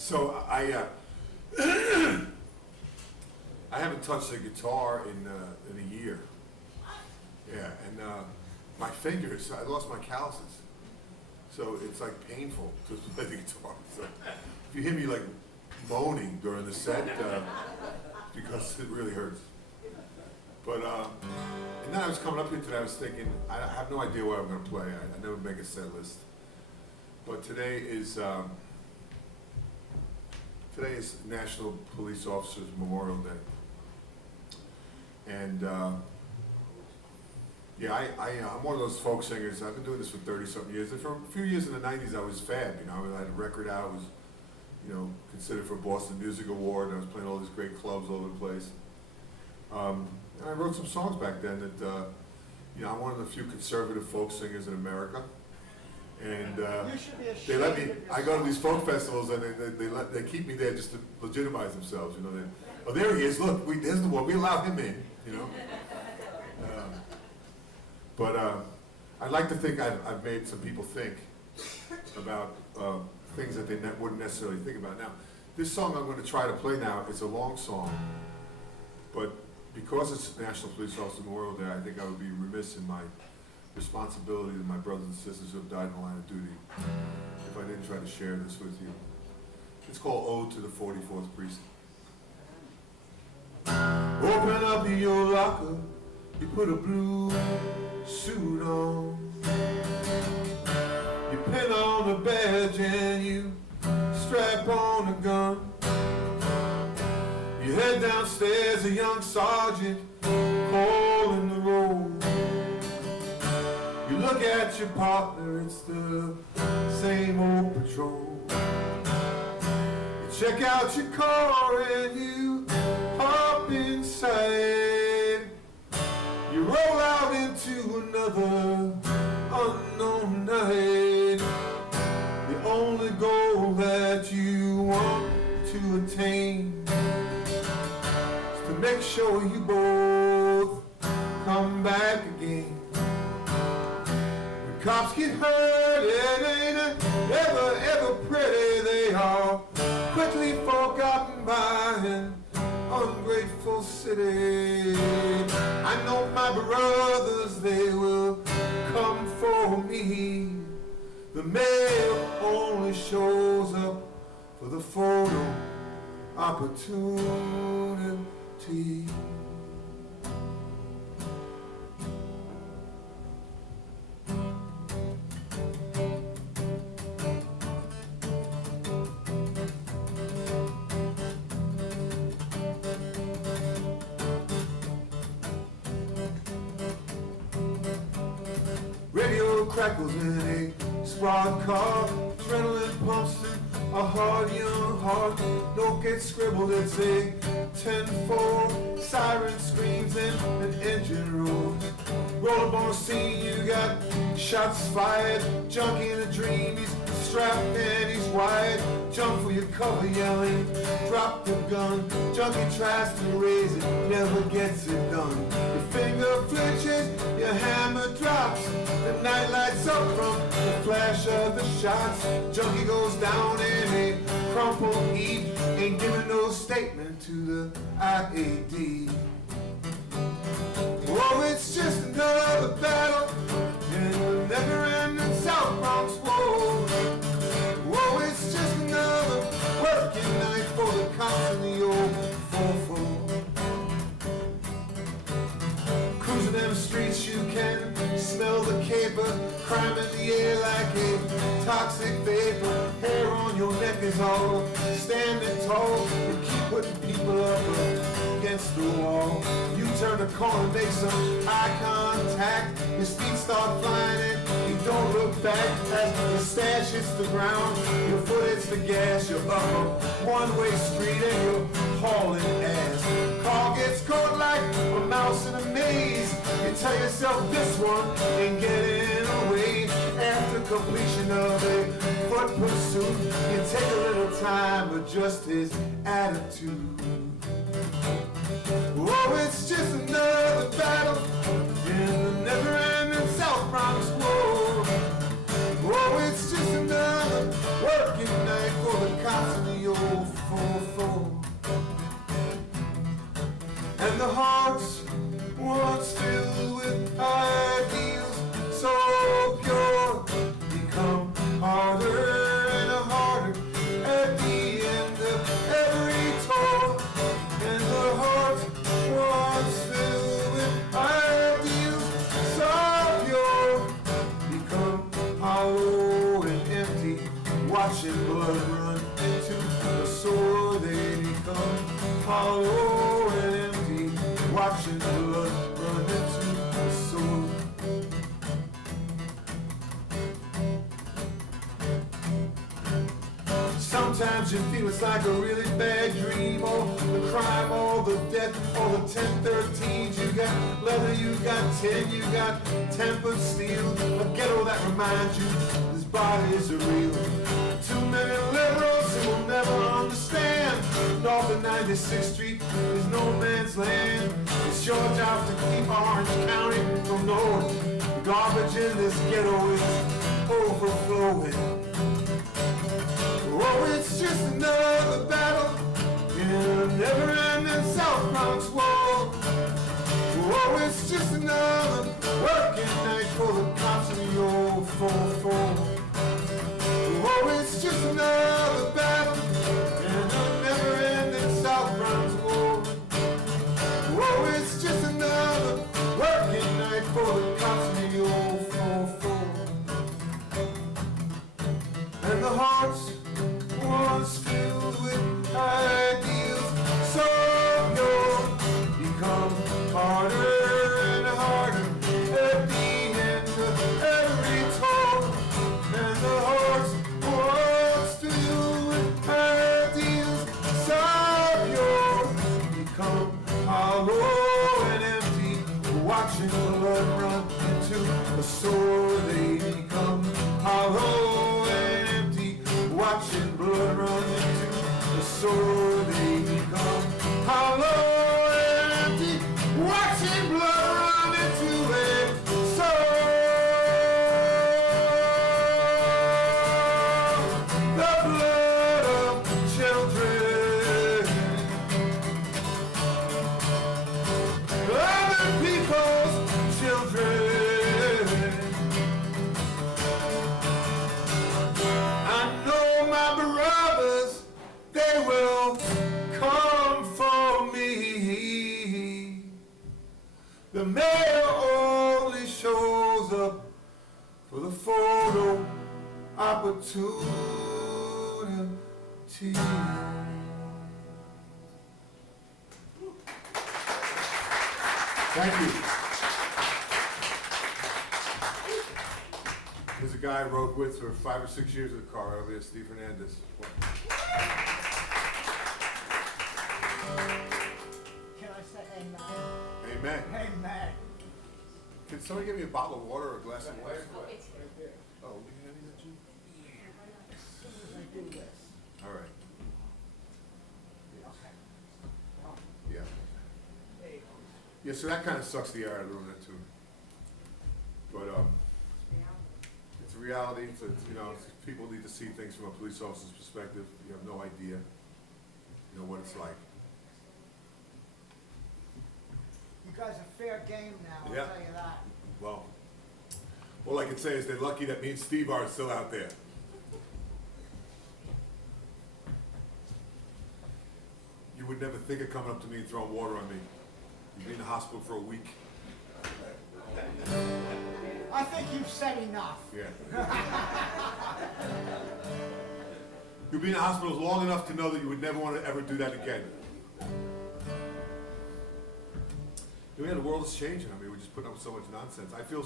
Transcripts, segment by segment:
So I haven't touched a guitar in a year. Yeah, and my fingers, I lost my calluses. So it's like painful to play the guitar. So if you hear me like moaning during the set, because it really hurts. But, and then I was coming up here today, I was thinking, I have no idea what I'm going to play. I never make a set list. But today is National Police Officers Memorial Day. And yeah, I'm one of those folk singers. I've been doing this for 30-something years. And for a few years in the 90s, I was fab. You know, I had a record out. I was, you know, considered for a Boston Music Award. And I was playing all these great clubs all over the place. And I wrote some songs back then that, you know, I'm one of the few conservative folk singers in America. And they let me. I go to these folk festivals, and they keep me there just to legitimize themselves. You know, oh, there he is. Look, there's the one. We allow him in. You know. But I'd like to think I've made some people think about things that they wouldn't necessarily think about. Now, this song I'm going to try to play now is a long song, but because it's National Police Officer Memorial Day, I think I would be remiss in my responsibility to my brothers and sisters who have died in the line of duty if I didn't try to share this with you. It's called Ode to the 44th Precinct. Open up your locker, you put a blue suit on, you pin on a badge and you strap on a gun. You head downstairs, a young sergeant calling the roll. You look at your partner, it's the same old patrol. You check out your car and you hop inside. You roll out into another unknown night. The only goal that you want to attain is to make sure you both come back again. When cops get hurt, it ain't ever pretty. They are quickly forgotten by an ungrateful city. I know my brothers, they will come for me. The mail only shows up for the photo opportunity. Radio crackles in a squad car, adrenaline pumps in a hard young heart. Note gets scribbled, it's a 10-4. Siren screams and an engine roars. Roll up on the scene, you got shots fired. Junkie in a dream, he's strapped and he's wired. Jump for your cover yelling, drop the gun. Junkie tries to raise it, never gets it done. Your finger flinches, your hammer drops. The night lights up from the flash of the shots. Junkie goes down in a crumpled heap. Ain't giving no statement to the IAD. Oh, it's just another battle in the never-ending South Bronx war. Oh, it's just another working night for the cops in the old 4-4. Cruising them streets, you can smell the caper, crime in the air like a toxic vapor. Hair on your neck is all standing tall. You keep putting people up against the wall. You turn the corner, make some eye contact. Your feet start flying and you don't look back as your stash hits the ground. Your foot hits the gas, you're up a one-way street and you're hauling ass. Car gets caught like a mouse in a maze. You tell yourself this one ain't getting away. After completion of a foot pursuit, you take a little time, adjust his attitude. Oh, it's just another battle in the never-ending South Bronx war. Oh, it's just another working night for the cops in the old Sometimes you feel it's like a really bad dream. All the crime, all the death, all the 10-13s. You got leather, you got tin, you got tempered steel. A ghetto that reminds you this body is real. Too many liberals who will never understand. North of 96th Street is no man's land. It's your job to keep Orange County from knowing the garbage in this ghetto is overflowing. Oh, it's just another battle in a never-ending South Bronx war. Oh, it's just another working night for the cops in the old 4-4. Oh, it's just another battle in a never-ending South Bronx war. Oh, it's just another working night for the cops in the old 4-4. And the hearts once filled with ideals, so you'll become harder and harder at the end of every toll. And the hearts once filled with ideals, so you'll become hollow and empty, watching blood run into a sword. They become hollow and empty, watching blood run into the sword. They become hollow and empty, watching blood run into a sword. The blood of children, other people's children. They will come for me. The mayor only shows up for the photo opportunity. Thank you. There's a guy I rode with for 5 or 6 years in the car over there, Steve Hernandez. Can I say amen? Amen. Amen. Can somebody give me a bottle of water or a glass of water? Oh, it's right there. Oh, we can have that too? As soon as I do this. All right. Yes. Okay. Oh, Yeah. there you go. Yeah, so that kind of sucks the air out of the room, that too. But it's a reality. It's, you know, people need to see things from a police officer's perspective. You have no idea, you know, what it's like. You guys are fair game now, I'll Yeah. tell you that. Well, all I can say is they're lucky that me and Steve are still out there. You would never think of coming up to me and throwing water on me. You'd be in the hospital for a week. I think you've said enough. Yeah. You'll be in the hospital long enough to know that you would never want to ever do that again. Yeah, the world is changing. I mean, we're just putting up with so much nonsense. I feel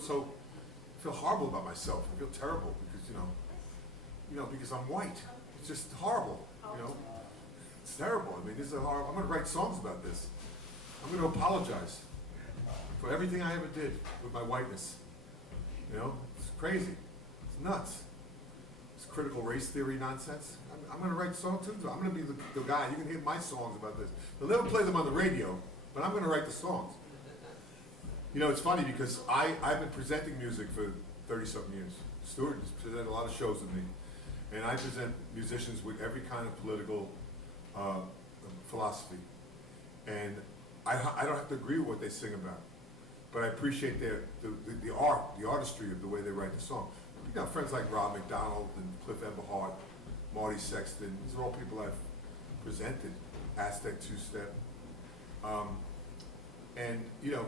horrible about myself. I feel terrible because, you know, because I'm white. It's just horrible, you know. It's terrible. I mean, this is a horrible. I'm going to write songs about this. I'm going to apologize for everything I ever did with my whiteness. You know, it's crazy. It's nuts. It's critical race theory nonsense. I'm going to write songs too. I'm going to be the guy. You can hear my songs about this. They'll never play them on the radio, but I'm going to write the songs. You know, it's funny because I've been presenting music for 30-something years. Stuart has presented a lot of shows with me. And I present musicians with every kind of political philosophy. And I don't have to agree with what they sing about. But I appreciate the art, the artistry of the way they write the song. You know, friends like Rob McDonald and Cliff Eberhardt, Marty Sexton, these are all people I've presented. Aztec Two-Step. And, you know,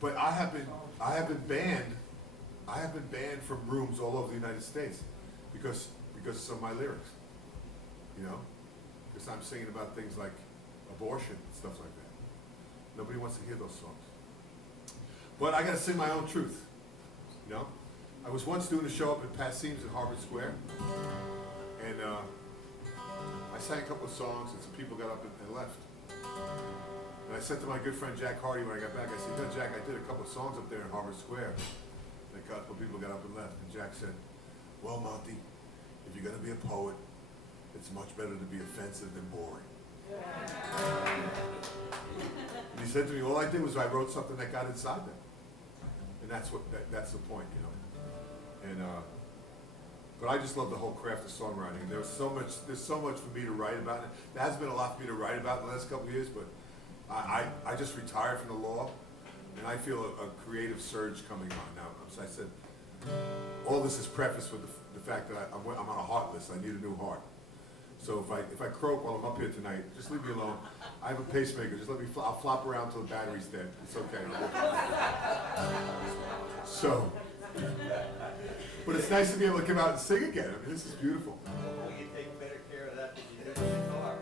but I have been banned from rooms all over the United States because of some of my lyrics. You know? Because I'm singing about things like abortion and stuff like that. Nobody wants to hear those songs. But I gotta sing my own truth. You know? I was once doing a show up at Pat Seams at Harvard Square, and I sang a couple of songs and some people got up and left. And I said to my good friend Jack Hardy when I got back, I said, "No, Jack, I did a couple of songs up there in Harvard Square." And a couple of people got up and left. And Jack said, "Well, Monty, if you're going to be a poet, it's much better to be offensive than boring." And he said to me, all I did was I wrote something that got inside them. And that's that's the point, you know. And but I just love the whole craft of songwriting. And there's so much for me to write about. There has been a lot for me to write about in the last couple of years, but I just retired from the law, and I feel a creative surge coming on now. So I said, all this is prefaced with the fact that I'm on a heart list. I need a new heart. So if I croak while I'm up here tonight, just leave me alone. I have a pacemaker. Just let me. I'll flop around till the battery's dead. It's okay. So, but it's nice to be able to come out and sing again. I mean, this is beautiful. Well, you take better care of that than you did with the car.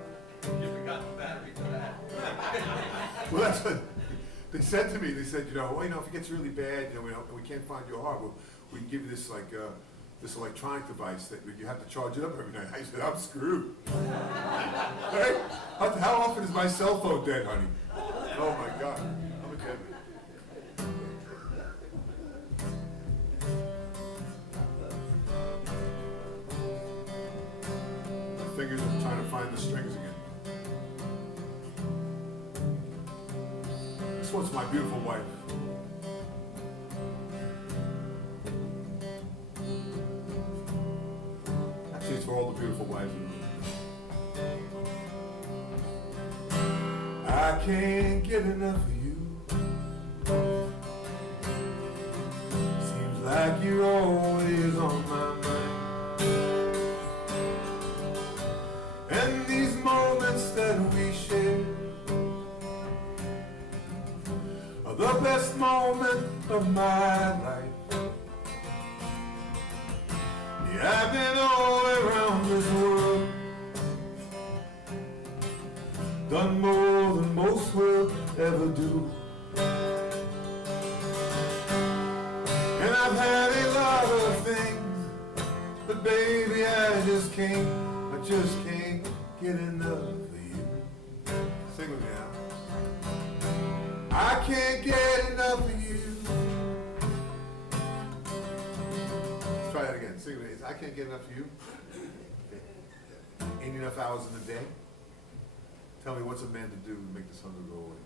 You forgot the battery for that. Well, that's what they said to me. They said, well, if it gets really bad, we can't find your heart. Well, we can give you this this electronic device that you have to charge it up every night. I said, I'm screwed. Right? How often is my cell phone dead, honey? Oh my God. I'm a kid. My fingers are trying to find the strings again. This one's my beautiful wife. Actually, it's for all the beautiful wives in the room. I can't get enough of you. Seems like you're always on my mind. And these moments that we share are the best moment of my life. Yeah, I've been all around this world, done more than most will ever do. And I've had a lot of things, but baby, I just can't get enough of you. Sing with me now. I can't get enough of you. Let's try that again. Sing with me. I can't get enough of you. Ain't enough hours in the day. Tell me, what's a man to do to make this hunger go away?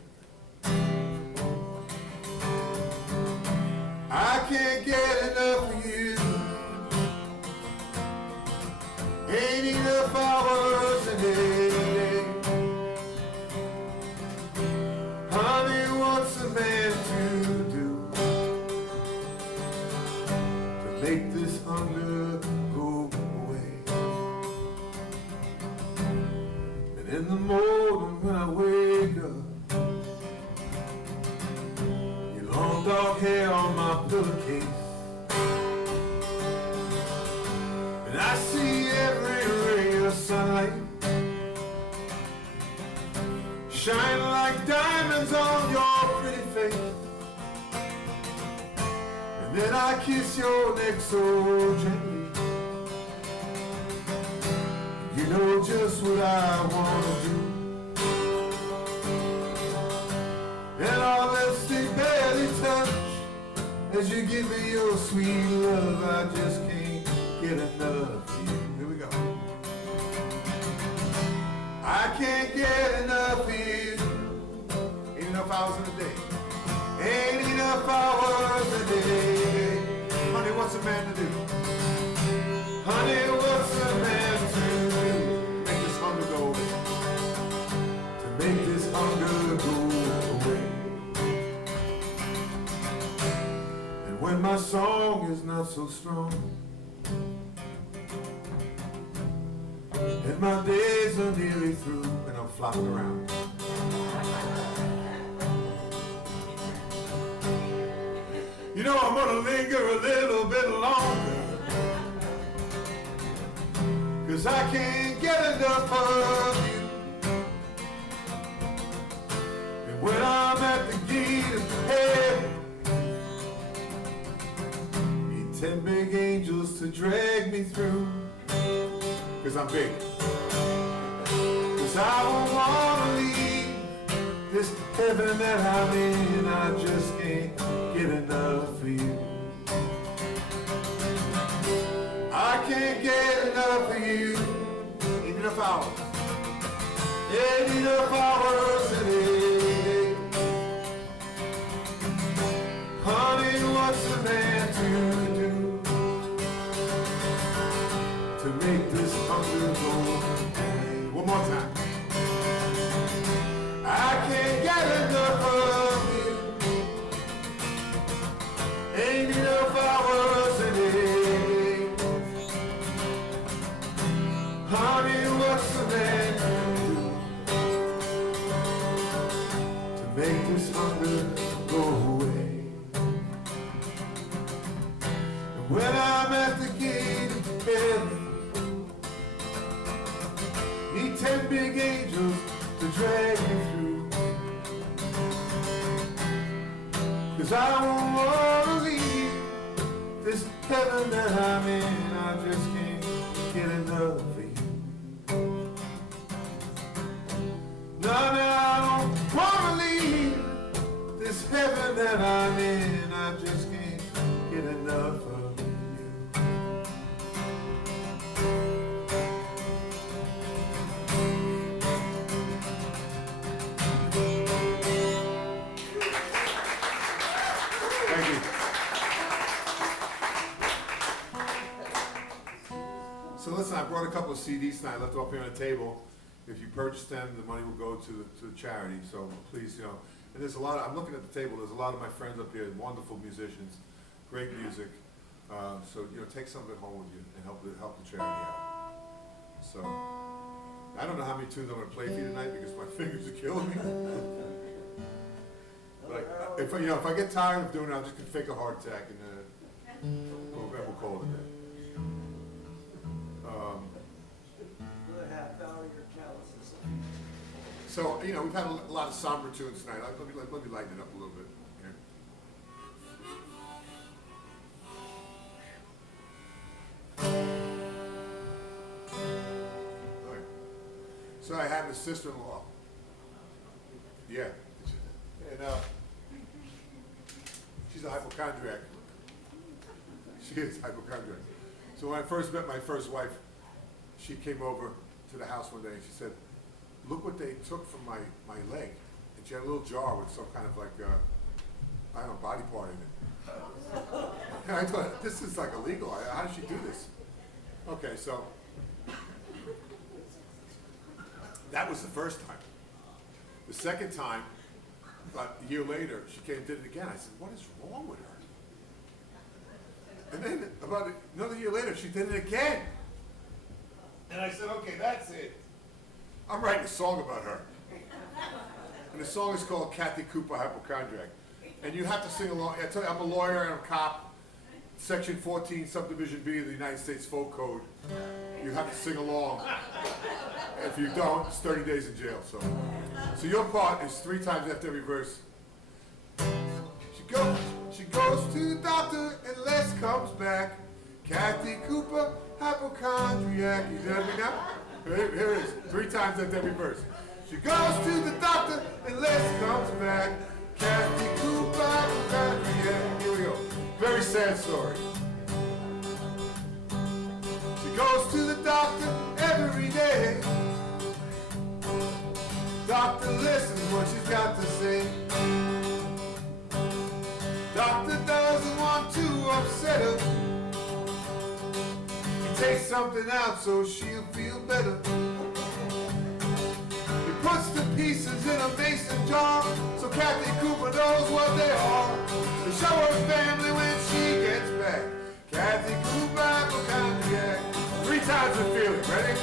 I can't get enough of you. Ain't enough hours a day. Honey, what's a man to do to make this hunger go away? And in the morning when I wake up, your long dark hair on my pillowcase, and I see every ray of sunlight shine like diamonds on your pretty face. And then I kiss your neck so gently. You know just what I want to do. And our lips they barely touch as you give me your sweet love. I just can't get enough of you. Here we go. I can't get enough of you. Ain't enough hours in a day. Ain't enough hours a day. Honey, what's a man to do? Honey, what's a man to do? Make this hunger go away. To make this hunger go away. And when my song is not so strong, and my days are nearly through, and I'm flopping around, I'm gonna linger a little bit longer, 'cause I can't get enough of you. And when I'm at the gate of heaven, need 10 big angels to drag me through, 'cause I'm big. 'cause I don't wanna leave this heaven that I'm in. I just can't get enough of you. I can't get enough of you. Ain't enough hours. Ain't enough hours in a day. Honey, what's a man to do to make this hunger go away? One more time. I can't get enough of you. Ain't enough hours in a day. Honey, what's a man to do to make this hunger go away? And when I'm at the gate of heaven, need 10 big angels to drag me through. 'Cause I don't wanna leave this heaven that I'm in. I just can't get enough of you. No, I don't wanna leave this heaven that I'm in. I just can't get enough of you. Thank you. So listen, I brought a couple of CDs tonight. I left them up here on the table. If you purchase them, the money will go to the charity. So please, you know, and there's a lot of, I'm looking at the table, there's a lot of my friends up here, wonderful musicians, great music. So, you know, take some of it home with you and help the charity out. So, I don't know how many tunes I'm gonna play for you tonight because my fingers are killing me. But if I get tired of doing it, I'm just gonna fake a heart attack and we'll call it a day. Another half hour, your calluses. So, you know, we've had a lot of somber tunes tonight. Let me lighten it up a little bit. Here. All right. So I have a sister-in-law. Yeah. And she's a hypochondriac. She is hypochondriac. So when I first met my first wife, she came over to the house one day and she said, "Look what they took from my leg." And she had a little jar with some kind of like, I don't know, body part in it. And I thought, this is like illegal. How does she do this? Okay, so that was the first time. The second time, about a year later, she came and did it again. I said, what is wrong with her? And then about another year later, she did it again. And I said, okay, that's it. I'm writing a song about her. And the song is called Kathy Cooper, Hypochondriac. And you have to sing along. I tell you, I'm a lawyer and I'm a cop. Section 14, Subdivision B of the United States Folk Code. You have to sing along. If you don't, it's 30 days in jail. So your part is 3 times after every verse. She goes to the doctor and Les comes back. Kathy Cooper, hypochondriac. You hear me now? Here it is. 3 times after every verse. She goes to the doctor and Les comes back. Kathy Cooper, hypochondriac. Here we go. Very sad story. She goes to the doctor every day. Doctor listens what she's got to say. Doctor doesn't want to upset her. He takes something out so she'll feel better. He puts the pieces in a mason jar so Kathy Cooper knows what they are. To show her family when she gets back. Kathy Cooper, hypochondriac. 3 times the feeling. Ready?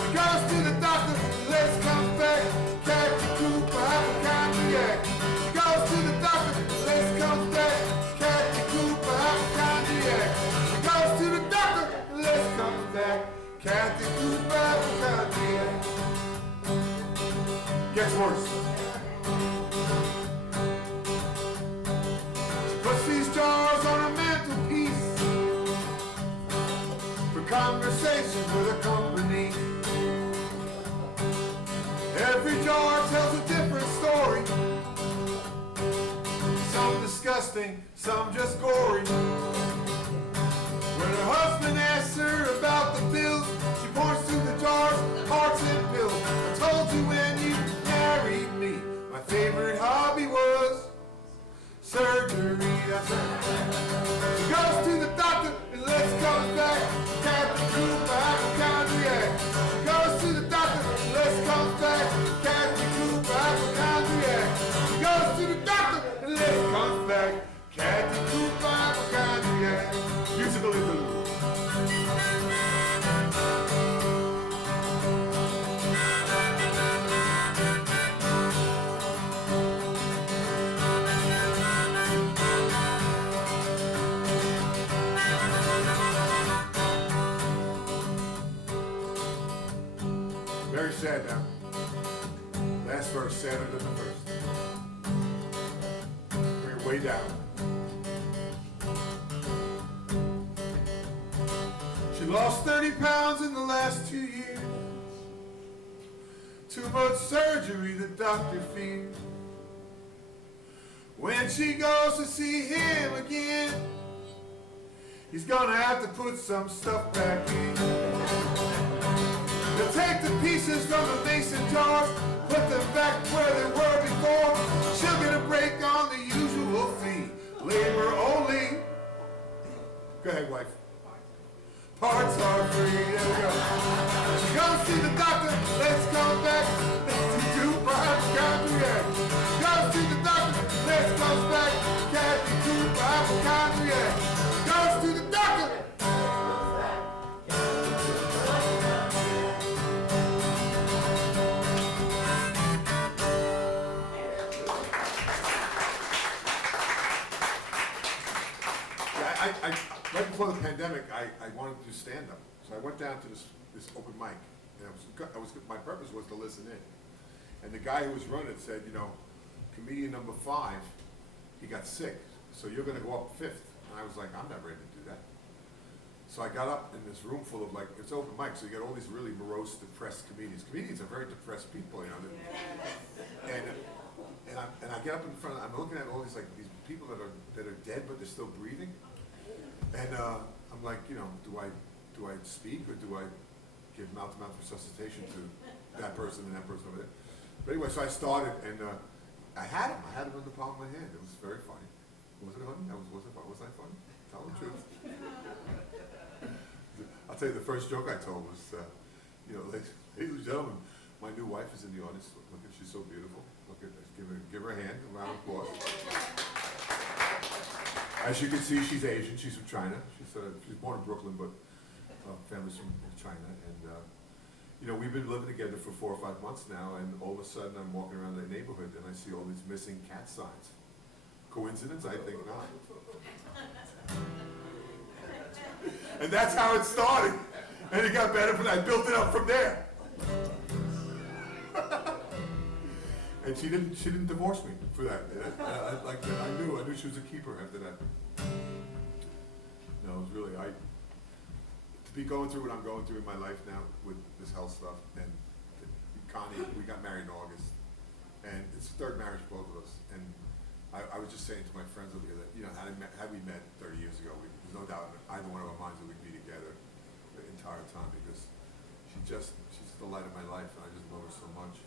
She goes to the doctor, Les comes back. Kathy Cooper, hypochondriac. She goes to the doctor, Les comes back. Kathy Cooper, hypochondriac. She goes to the doctor, Les comes back. Kathy Cooper, hypochondriac. Gets worse. She puts these jars on a mantelpiece for conversations with her company. disgusting, some just gory. When her husband asks her about the bills, she points to the jars, hearts and pills. I told you when you married me, my favorite hobby was surgery. That's right. She goes to the doctor and let's comes back. Captain Cooper, hypochondriac. She goes to the doctor and let's comes back. Captain Cooper, hypochondriac. She goes to the doctor and let's comes back. Captain Cooper, hypochondriac. Musical interlude. Very sad now. Last verse, sadder than the first. Bring it way down. She lost 30 pounds in the last 2 years. Too much surgery, the doctor fears. When she goes to see him again, he's gonna have to put some stuff back in. They'll take the pieces from the mason jars, put them back where they were before. She'll get a break on the usual fee, labor only. Go ahead, wife. Parts are free, there we go. She goes see the doctor, let's come back. To hypochondriac. Goes see the doctor, let's come back. Kathy to hypochondriac. Goes to the doctor. Right before the pandemic, I wanted to do stand-up. So I went down to this open mic, and my purpose was to listen in. And the guy who was running it said, you know, comedian number 5, he got sick, so you're gonna go up 5th. And I was like, I'm not ready to do that. So I got up in this room full of, like, it's open mic, so you get all these really morose, depressed comedians. Comedians are very depressed people, you know. And I get up in front, I'm looking at all these, like, these people that are dead, but they're still breathing. And I'm like, you know, do I speak or do I give mouth-to-mouth resuscitation to that person and that person over there? But anyway, so I started, and I had him in the palm of my hand. It was very funny. Was it funny? Was I funny? Tell the truth. I'll tell you, the first joke I told was, you know, ladies and gentlemen, my new wife is in the audience. Look at, she's so beautiful. Look at this. Give her a hand, a round of applause. As you can see, she's Asian. She's from China. She's born in Brooklyn, but family's from China. And you know, we've been living together for 4 or 5 months now. And all of a sudden, I'm walking around the neighborhood and I see all these missing cat signs. Coincidence? I think not. And that's how it started. And it got better, but I built it up from there. And she didn't divorce me for that. I knew she was a keeper after that. No, it was really, to be going through what I'm going through in my life now with this health stuff, and Connie, we got married in August, and it's the 3rd marriage for both of us. And I was just saying to my friends over here that, you know, had we met 30 years ago, there's no doubt in either one of our minds that we'd be together the entire time, because she's the light of my life, and I just love her so much.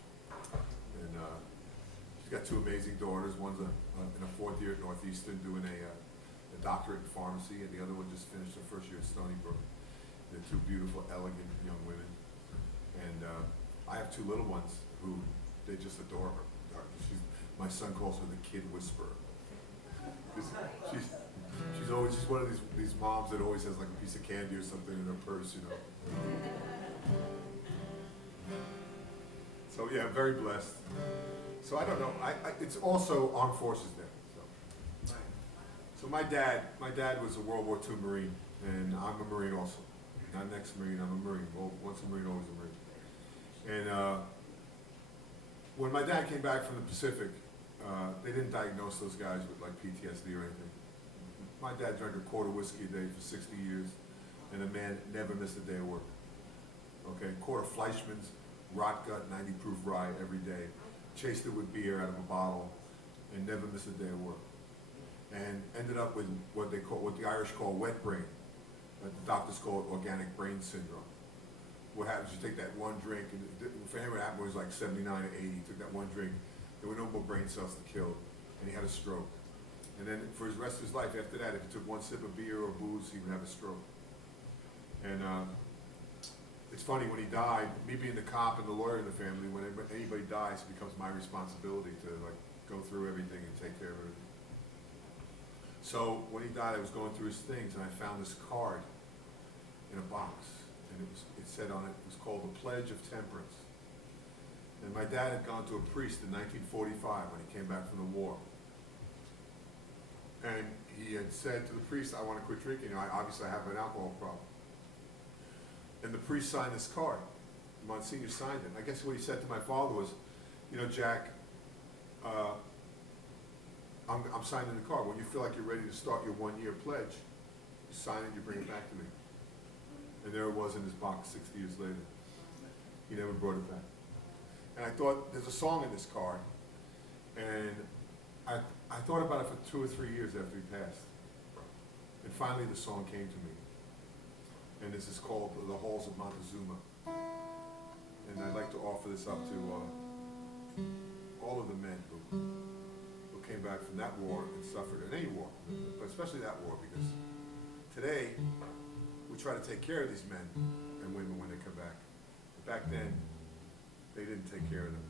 And she's got 2 amazing daughters. One's in a 4th year at Northeastern doing a doctorate in pharmacy, and the other one just finished her 1st year at Stony Brook. They're 2 beautiful, elegant young women. And I have 2 little ones who, they just adore her. My son calls her the kid whisperer. She's one of these moms that always has like a piece of candy or something in her purse, you know. So yeah, I'm very blessed. So I don't know. It's also Armed Forces Day. So my dad was a World War II Marine, and I'm a Marine also. Not an ex-Marine, I'm a Marine. Well, once a Marine, always a Marine. And when my dad came back from the Pacific, they didn't diagnose those guys with like PTSD or anything. My dad drank a quart of whiskey a day for 60 years, and the man never missed a day of work. Okay, quart of Fleischmann's rot gut 90 proof rye every day, chased it with beer out of a bottle, and never missed a day of work. and ended up with what the Irish call wet brain. The doctors call it organic brain syndrome. What happens, you take that one drink, and for him what happened was like 79 or 80, he took that one drink, there were no more brain cells to kill, and he had a stroke. And then for the rest of his life after that, if he took one sip of beer or booze, he would have a stroke. And it's funny, when he died, me being the cop and the lawyer in the family, when anybody dies, it becomes my responsibility to like go through everything and take care of everything. So when he died, I was going through his things, and I found this card in a box, and it said on it, it was called the Pledge of Temperance. And my dad had gone to a priest in 1945 when he came back from the war. And he had said to the priest, I want to quit drinking. Obviously I have an alcohol problem. And the priest signed this card. Monsignor signed it. And I guess what he said to my father was, you know, Jack, I'm signing the card. When you feel like you're ready to start your 1-year pledge, you sign it, you bring it back to me. And there it was in his box 60 years later. He never brought it back. And I thought, there's a song in this card, and I thought about it for 2 or 3 years after he passed. And finally the song came to me. And this is called The Halls of Montezuma. And I'd like to offer this up to all of the men who came back from that war and suffered in any war, but especially that war, because today we try to take care of these men and women when they come back. But back then, they didn't take care of them.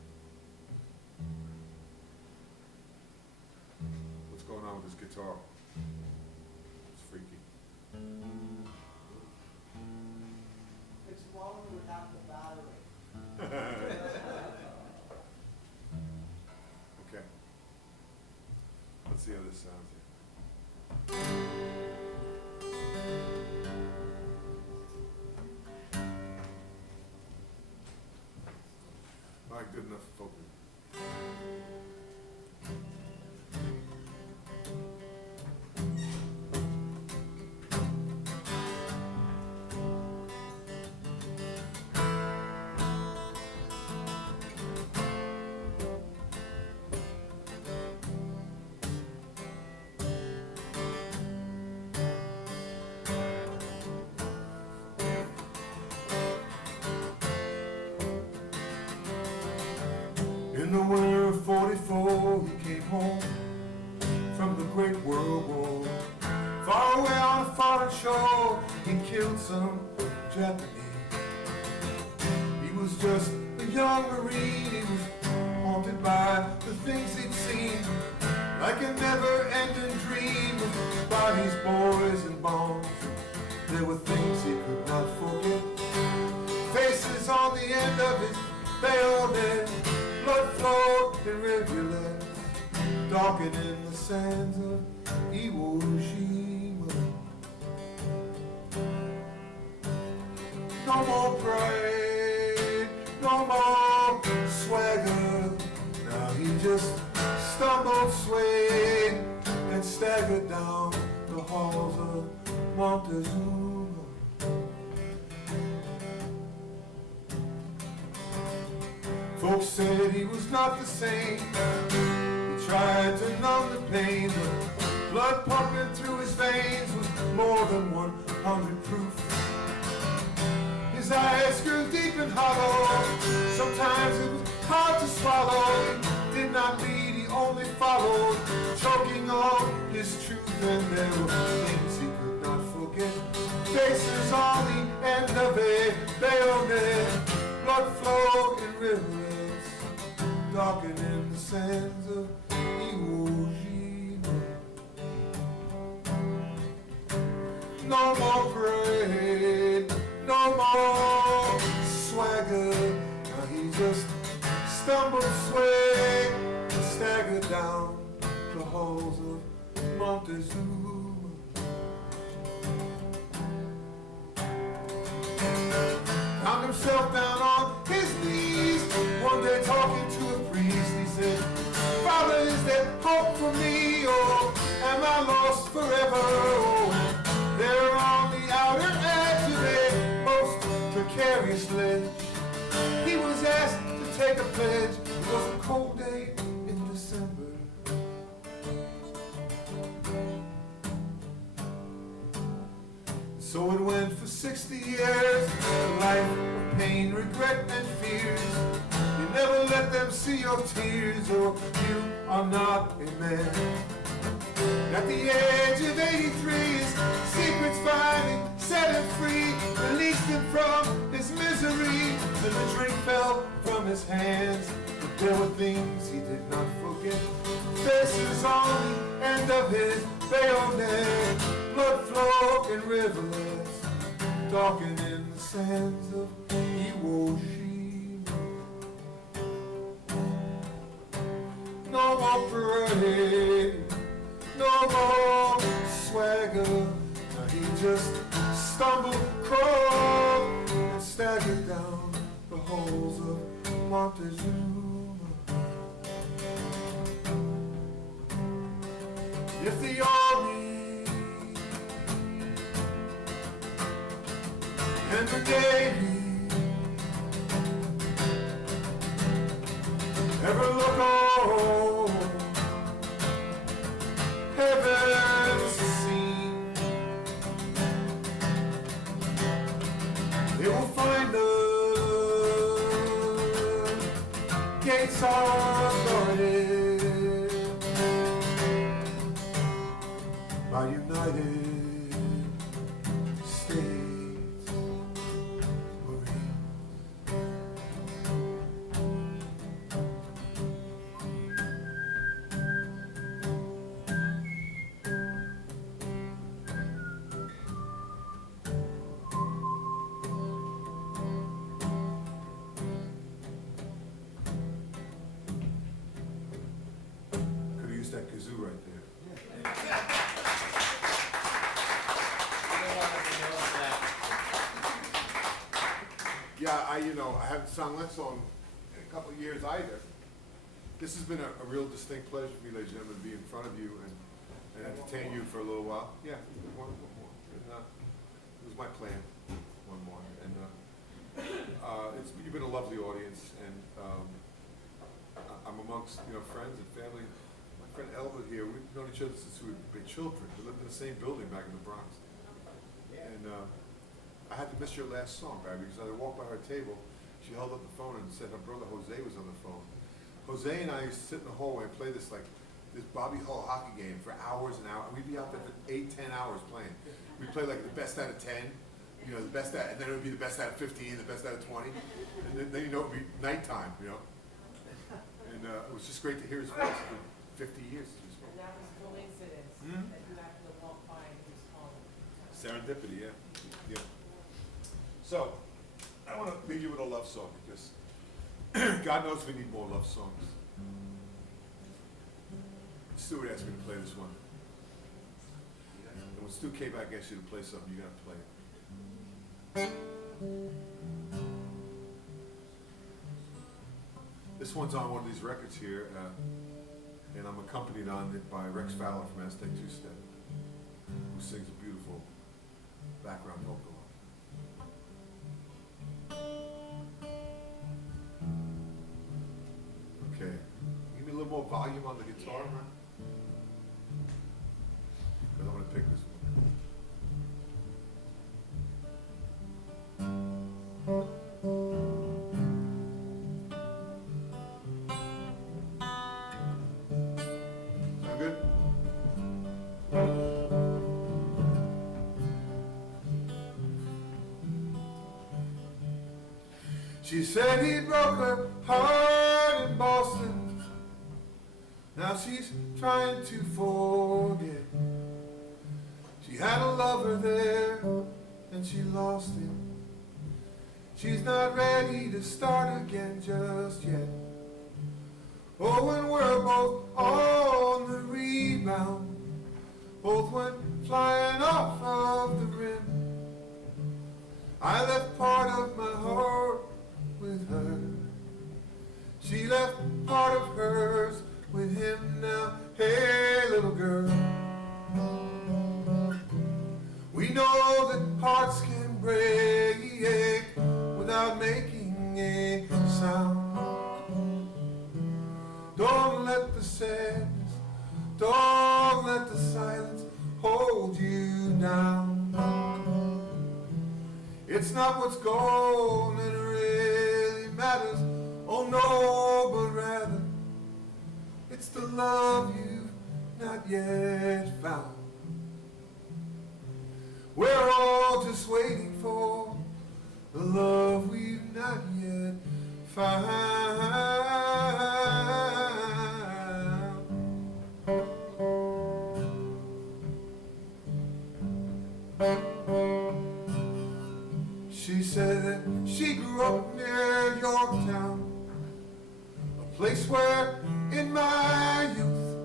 What's going on with this guitar? It's freaky. It's flowing without the battery. Okay. Let's see how this sounds here. All right, good enough for folk music. In the winter of '44, he came home from the Great World War. Far away on a foreign shore, he killed some Japanese. He was just a young Marine, he was haunted by the things he'd seen, like a never-ending dream of bodies, boys, and bombs. There were things he could not forget, faces on the end of his bayonet, blood flowed in rivulets, darkening the sands of Iwo Jima. No more pride, no more swagger. Now he just stumbled, swayed, and staggered down the halls of Montezuma. Folks said he was not the same. He tried to numb the pain. The blood pumping through his veins was more than 100 proof. His eyes grew deep and hollow. Sometimes it was hard to swallow. He did not lead, he only followed, choking on his truth. And there were things he could not forget, faces on the end of a bayonet, blood flowed in rivers, darkening the sands of Iwo Jima. No more parade, no more swagger. Now he just stumbled, swayed, and staggered down the halls of Montezuma. Found himself down on his knees, one day talking to a priest. He said, Father, is there hope for me, or am I lost forever? Oh, there on the outer edge of a most precarious ledge, he was asked to take a pledge. It was a cold day in December. 60 years, a life of pain, regret, and fears. You never let them see your tears, or you are not a man. At the age of 83, his secrets finally set him free, released him from his misery, and the drink fell from his hands. But there were things he did not forget. Faces on the end of his bayonet, blood flowing rivulets, talking in the sands of Iwo Jima. No more parade, no more swagger. Now he just stumbled, crawled, and staggered down the halls of Montezuma. If the army and the Navy ever look on heaven's scene, they will find the gates are guarded by United States Marines. Could have used that kazoo right there. Yeah, I haven't sung that song in a couple of years either. This has been a real distinct pleasure for me, ladies and gentlemen, to be in front of you and entertain you for a little while. Yeah, one more. And, it was my plan, one more. And you've been a lovely audience, and I'm amongst friends and family. My friend Elva here, we've known each other since we were big children. We lived in the same building back in the Bronx. And I had to miss your last song, Barry, because I walked by her table. She held up the phone and said her brother Jose was on the phone. Jose and I used to sit in the hallway and play this Bobby Hull hockey game for hours and hours. We'd be out there for 8, 10 hours playing. We'd play like the best out of 10, the best out, and then it would be the best out of 15, the best out of 20, and then it would be nighttime, And it was just great to hear his voice for 50 years. And that was coincidence that you happened to walk by and he was calling. Serendipity, yeah. So, I want to leave you with a love song because God knows we need more love songs. Stuart asked me to play this one. And when Stu came back and asked you to play something, you got to play it. This one's on one of these records here, and I'm accompanied on it by Rex Fowler from Aztec Two-Step, who sings a beautiful background vocal. Okay, give me a little more volume on the guitar, man. Because I'm going to pick this one. Sound good? She said he broke her heart in Boston. Now she's trying to forget. She had a lover there, and she lost him. She's not ready to start again just yet. Oh, and we're both on the rebound. Both went flying off of the rim. I left part of my heart with her. She left part of hers with him now. Hey, little girl, we know that hearts can break without making a sound. Don't let the sadness, don't let the silence hold you down. It's not what's gold that really matters, oh no, but rather it's the love you've not yet found. We're all just waiting for the love we've not yet found. She said that she grew up near Yorktown, a place where in my youth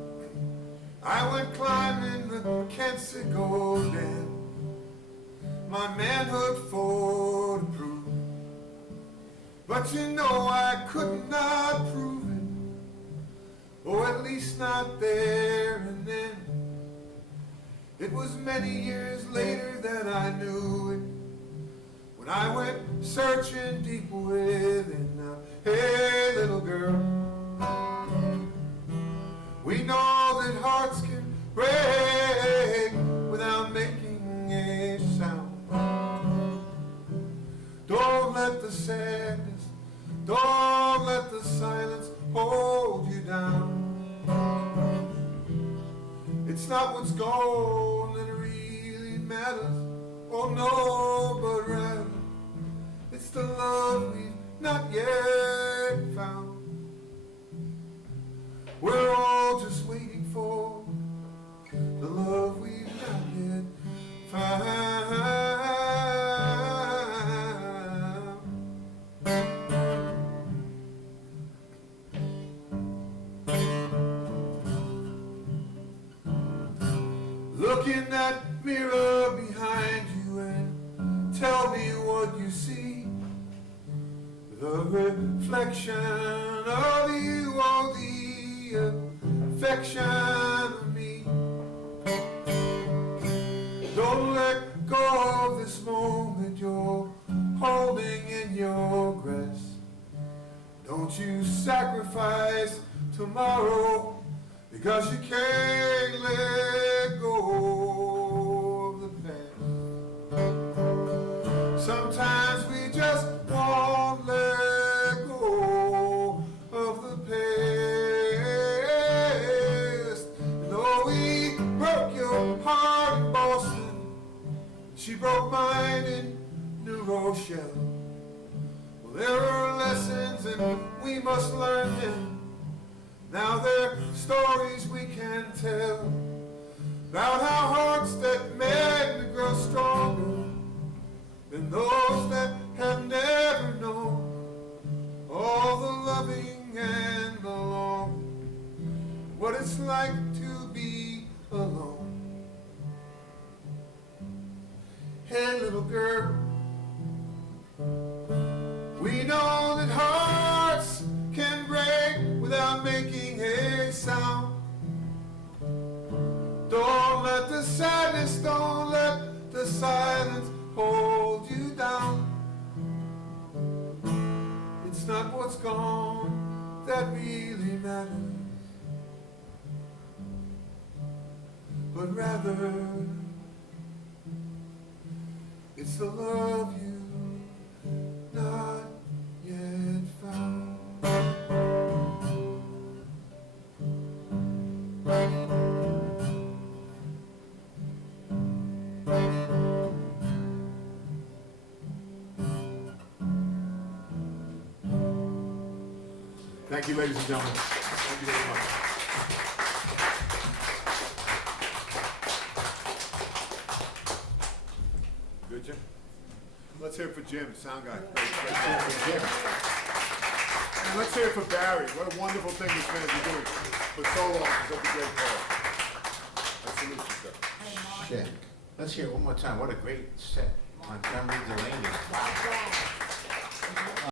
I went climbing the Kensico Dam, my manhood for to prove. But you know I could not prove it, or at least not there and then. It was many years later that I knew it, when I went searching deep within. Now, hey little girl, we know that hearts can break without making a sound. Don't let the sadness, don't let the silence hold you down. It's not what's gold that really matters, oh no, but rather it's the love we've not yet found. We're all just waiting for the love we've not yet found. Look in that mirror behind you and tell me what you see. The reflection of you, oh, the affection of me. Don't let go of this moment you're holding in your grasp. Don't you sacrifice tomorrow because you can't let go of the past. Sometimes we just won't let go of the past. And though we broke your heart in Boston, she broke mine in New Rochelle. Well, there are lessons and we must learn them. Now they're stories we can tell about how hearts that made me grow stronger than those that have never known all the loving and the longing, what it's like to be alone. Hey little girl, we know that hearts can break without making a sound. Don't let the sadness, don't let the silence hold you down. It's not what's gone that really matters, but rather it's the love you not yet found. Thank you, ladies and gentlemen. Thank you very much. Good, Jim? Let's hear it for Jim, sound guy. And let's hear it for Barry. What a wonderful thing this man has been doing for so long. He's such a great player. I salute you, sir. Shit. Let's hear it one more time. What a great set. Montgomery Delaney.